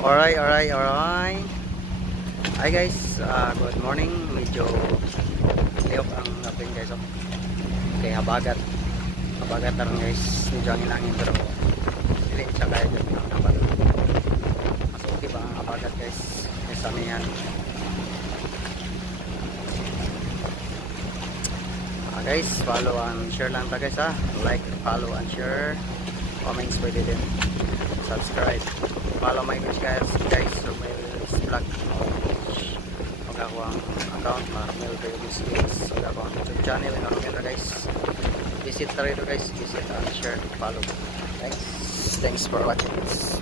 Alright. Hi guys, good morning. Medyo liyok ang natin guys. Okay, habagat taron guys. Medyo ang ilangin pero hindi siya kaya dyan ang habagat. Mas okay ba ang habagat guys? May samihan. Guys, follow and share lang ta guys ha. Like, follow and share. Comments pwede din. Subscribe. Follow my page guys so may vlog page pag ako ang account mail kayo this guys so ako ang YouTube channel and guys visit na rin guys, visit and share, follow. Thanks for watching this.